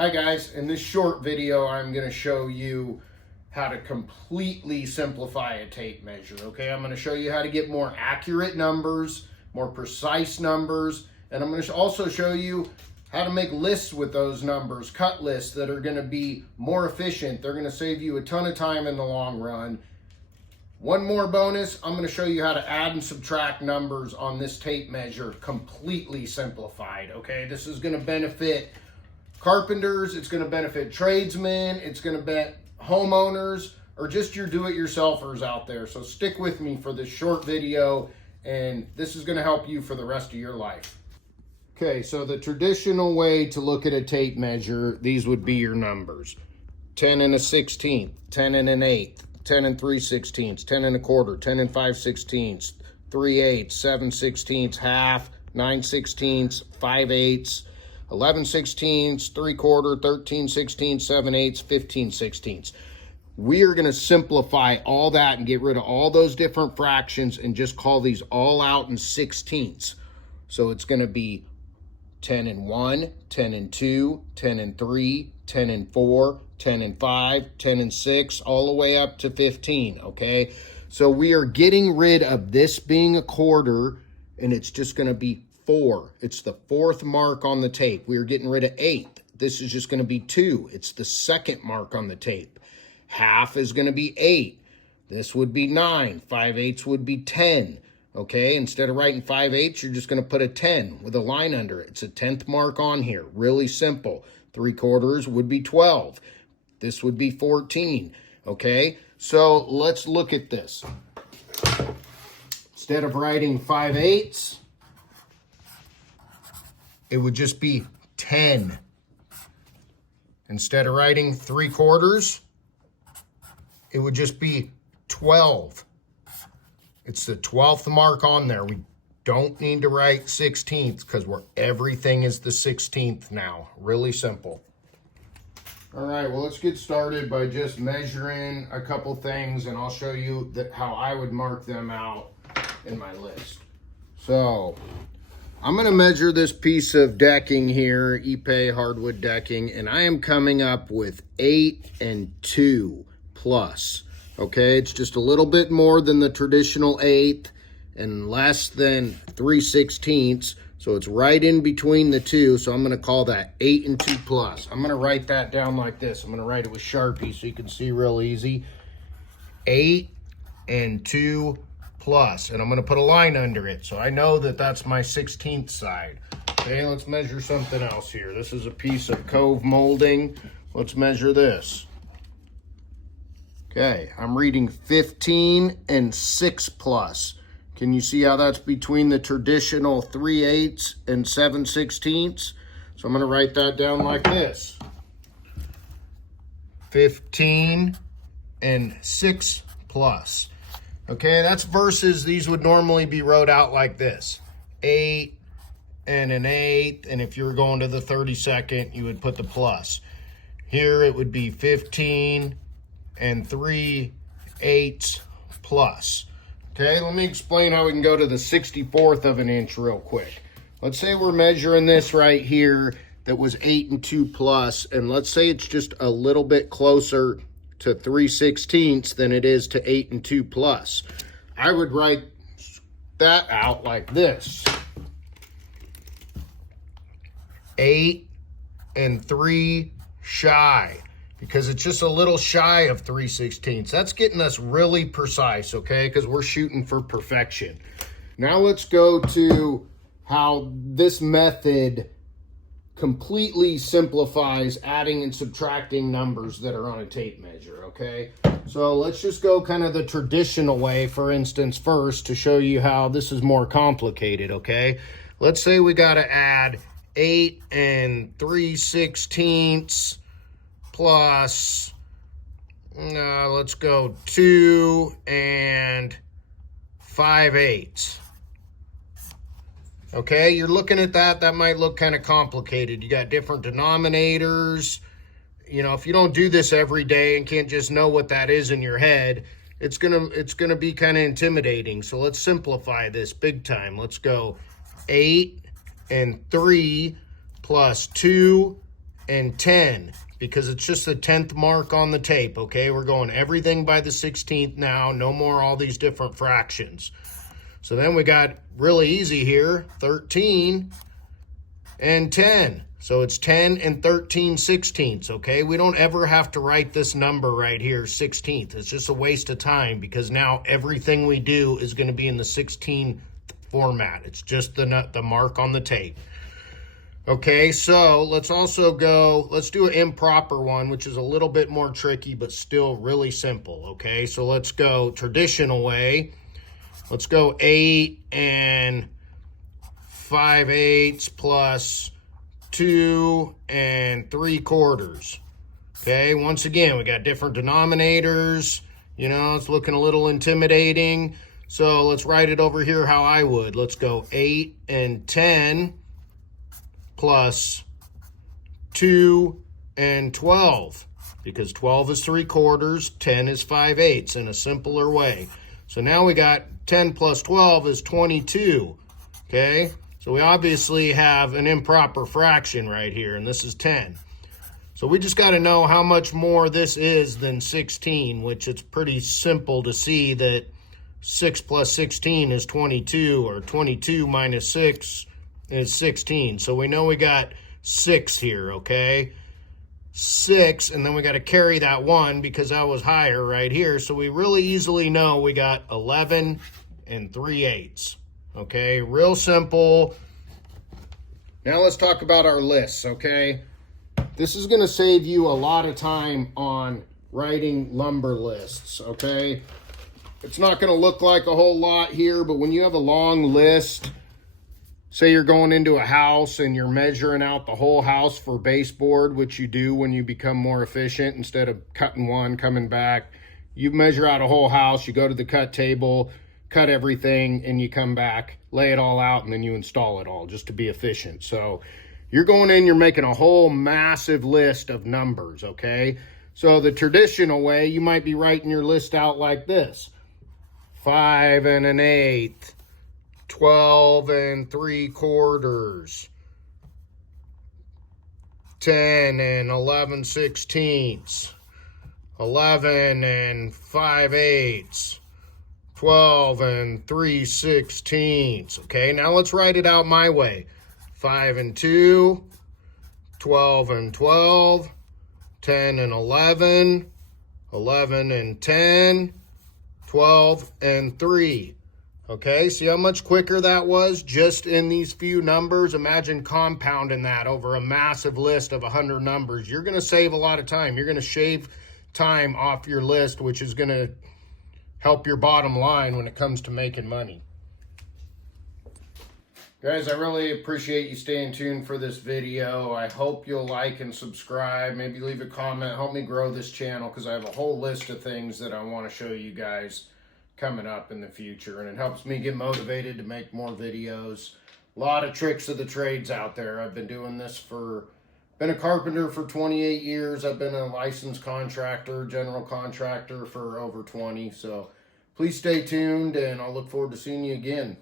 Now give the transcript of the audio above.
Hi guys, in this short video I'm going to show you how to completely simplify a tape measure. Okay, I'm going to show you how to get more accurate numbers, more precise numbers, and I'm going to also show you how to make lists with those numbers, cut lists that are going to be more efficient. They're going to save you a ton of time in the long run. One more bonus, I'm going to show you how to add and subtract numbers on this tape measure completely simplified. Okay, this is going to benefit carpenters, it's going to benefit tradesmen, it's going to benefit homeowners, or just your do-it-yourselfers out there. So stick with me for this short video, and this is going to help you for the rest of your life. Okay, so the traditional way to look at a tape measure, these would be your numbers. 10 and a 16th, 10 and an 8th, 10 and 3/16, 10 and a quarter, 10 and 5/16, 3/8, 7/16, half, 9/16, 5/8, 11/16, 3/4, 13/16, 7/8, 15/16. We are going to simplify all that and get rid of all those different fractions and just call these all out in 16ths. So it's going to be 10 and 1, 10 and 2, 10 and 3, 10 and 4, 10 and 5, 10 and 6, all the way up to 15, okay? So we are getting rid of this being a quarter, and it's just going to be 4. It's the 4th mark on the tape. We are getting rid of 8. This is just going to be 2. It's the 2nd mark on the tape. Half is going to be 8. This would be 9. 5/8 would be 10. Okay, instead of writing 5/8, you're just going to put a 10 with a line under it. It's a 10th mark on here. Really simple. 3/4 would be 12. This would be 14. Okay, so let's look at this. Instead of writing 5/8, it would just be 10. Instead of writing 3/4, it would just be 12. It's the 12th mark on there. We don't need to write 16th because everything is the 16th now. Really simple. All right, well, let's get started by just measuring a couple things, and I'll show you how I would mark them out in my list. So I'm going to measure this piece of decking here, Ipe hardwood decking, and I am coming up with 8 and 2 plus. Okay, it's just a little bit more than the traditional 8th and less than 3/16, so it's right in between the two, so I'm going to call that 8 and 2 plus. I'm going to write that down like this. I'm going to write it with Sharpie so you can see real easy. 8 and 2 plus, and I'm going to put a line under it, so I know that that's my 16th side. Okay, let's measure something else here. This is a piece of Cove molding. Let's measure this. Okay, I'm reading 15 and 6 plus. Can you see how that's between the traditional 3/8 and 7/16? So I'm going to write that down like this. 15 and 6 plus. Okay, that's versus these would normally be wrote out like this. 8 and an 8th, and if you were going to the 32nd, you would put the plus. Here it would be 15 and 3/8 plus. Okay, let me explain how we can go to the 64th of an inch real quick. Let's say we're measuring this right here that was 8 and 2 plus, and let's say it's just a little bit closer to 3/16 than it is to 8 and 2 plus. I would write that out like this. 8 and 3 shy, because it's just a little shy of 3/16. That's getting us really precise, okay? Because we're shooting for perfection. Now let's go to how this method completely simplifies adding and subtracting numbers that are on a tape measure, okay? So let's just go kind of the traditional way, for instance, first to show you how this is more complicated, okay? Let's say we got to add 8 and 3/16 plus, let's go 2 and 5/8. Okay, you're looking at that might look kind of complicated. You got different denominators. You know, if you don't do this every day and can't just know what that is in your head, it's gonna be kind of intimidating. So let's simplify this big time. Let's go 8 and 3 plus 2 and 10 because it's just the 10th mark on the tape, okay? We're going everything by the 16th now, no more all these different fractions. So then we got really easy here, 13 and 10. So it's 10 and 13/16, okay? We don't ever have to write this number right here, 16th. It's just a waste of time because now everything we do is going to be in the 16 format. It's just the mark on the tape. Okay, so let's also go, let's do an improper one, which is a little bit more tricky, but still really simple, okay? So let's go traditional way. Let's go 8 and 5/8 plus 2 and 3/4. Okay, once again, we got different denominators. You know, it's looking a little intimidating. So let's write it over here how I would. Let's go 8 and 10 plus 2 and 12. Because 12 is 3/4, 10 is 5/8 in a simpler way. So now we got 10 plus 12 is 22. Okay, so we obviously have an improper fraction right here, and this is 10. So we just got to know how much more this is than 16, which it's pretty simple to see that 6 plus 16 is 22, or 22 minus 6 is 16. So we know we got 6 here, okay? 6, and then we got to carry that 1 because that was higher right here. So we really easily know we got 11 and 3/8. Okay, real simple. Now let's talk about our lists, okay? This is going to save you a lot of time on writing lumber lists, okay? It's not going to look like a whole lot here, but when you have a long list, say you're going into a house and you're measuring out the whole house for baseboard, which you do when you become more efficient, instead of cutting one, coming back, you measure out a whole house, you go to the cut table, cut everything, and you come back, lay it all out, and then you install it all just to be efficient. So you're going in, you're making a whole massive list of numbers, okay? So the traditional way, you might be writing your list out like this: 5 and 1/8, 12 and 3/4, 10 and 11/16, 11 and 5/8, 12 and 3/16. Okay, now let's write it out my way. 5 and 2, 12 and 12, 10 and 11, 11 and 10, 12 and 3. Okay, see how much quicker that was just in these few numbers? Imagine compounding that over a massive list of 100 numbers. You're going to save a lot of time. You're going to shave time off your list, which is going to help your bottom line when it comes to making money. Guys, I really appreciate you staying tuned for this video. I hope you'll like and subscribe. Maybe leave a comment. Help me grow this channel because I have a whole list of things that I want to show you guys coming up in the future. And it helps me get motivated to make more videos. A lot of tricks of the trades out there. I've been doing this been a carpenter for 28 years. I've been a licensed contractor, general contractor for over 20. So please stay tuned, and I'll look forward to seeing you again.